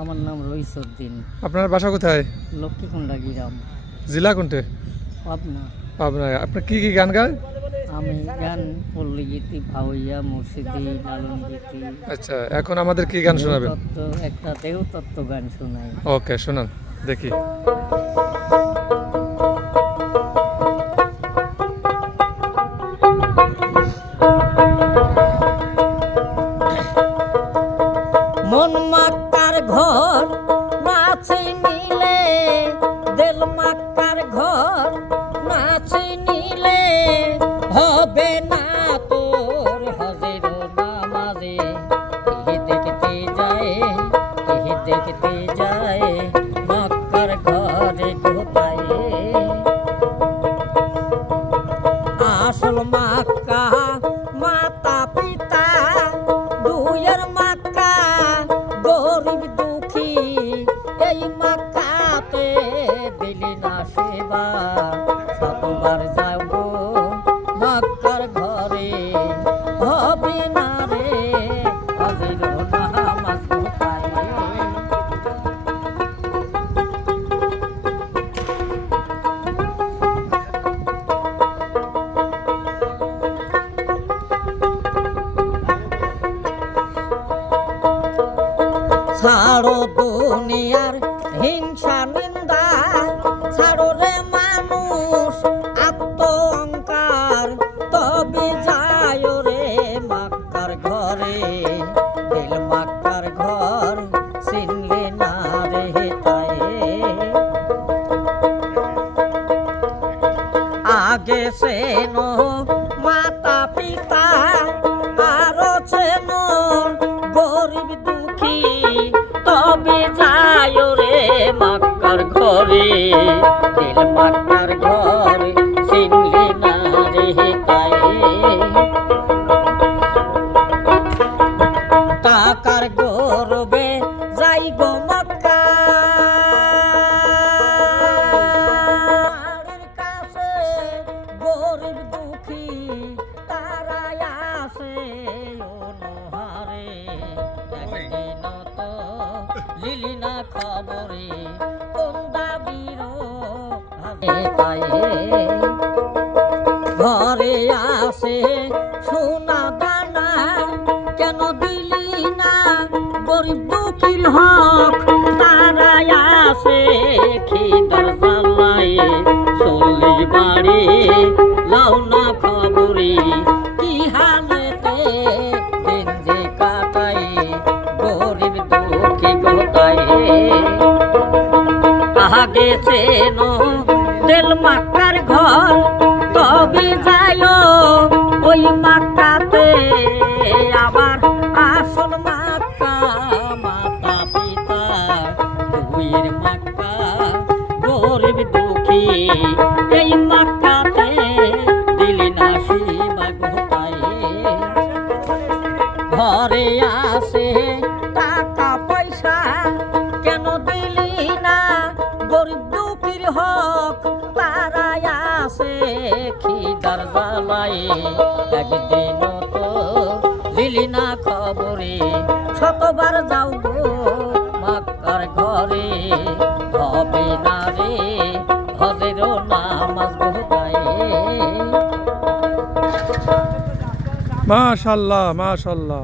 আমার নাম রইসউদ্দিন। আপনার বাসা কোথায়? লক্ষ্মীকুণ্ডা গ্রাম, জেলা কোনটে? পাবনা। আপনার আপনি কি কি গান গান? আমি গান, পল্লী গীতি, ভাওয়াইয়া, মুর্শিদি, লালন গীতি। আচ্ছা, এখন আমাদের কি গান শোনাবেন? একটা দেহতত্ত্ব গান শোনাই। ওকে, শোনান দেখি। মন মাক্কার ঘর নাচি নিলে, দেল মাক্কার ঘর নাচি নিলে, হবে না তোর হজের নামাজে। কে দেখতে যায়, কে দেখতে যায়, মাক্কার ঘরে কোথায়? আসল মাক্কা মাতা পিতা, দুইয়ের মাক্কা গরিব দুঃখী। এই মাক্কাতে দিলি না সেবা, শতবার যাব মাক্কার ঘরে, হবে না রে হজের নামাজ কোথায়? ছাড়ো দুনিয়ার হিংসা নিন্দা, ছাড়ো রে মানুষ আত্ম অহংকার, তবে যায় রে মাক্কার ঘরে। দিল মাক্কার ঘর চিনলে না রে তাই। আগে চেনো মাতা পিতা, আরো চেনো গরিব দুঃখী, তবে যায় রে মাক্কার ঘরে। দিল মাক্কার ঘর চিনলে না রে তাই। টাকার গৌরবে যাই গো মক্কা, কাছে গরিব দুঃখী তারাই আসে অনুহারে। একদিন তো লিলি না খবরে, কোন দাবির তাই। ঘরে আসে সোনা দানা, কেন দিলি না গরিব দুঃখীর হক? তারাই আসে খিদার জ্বালায়, 40 বাড়ি লাও না খবরে। কি হালেতে দিন যে কাটাই গরিব দুঃখী গোটায়। আগে চেনো দেল মাক্কার ঘর, তবে যায় ওই মাক্কাতে আবার আসল মাক্কা মাতা পিতা, দুইয়ের মাক্কা গরিব দুঃখী। এই মাক্কাতে দিলি না সেবা কোথায়? ঘরে আসে টাকা পয়সা, কেন দিলি না গরিব দুঃখীর হক? তারাই আসে খিদার জ্বালায়, একদিন তো দিলি না খবরে। শতবার যাও গো মাক্কার ঘরে, হবে না রে হজের নামাজ কোথায়? মাশাআল্লাহ, মাশাআল্লাহ।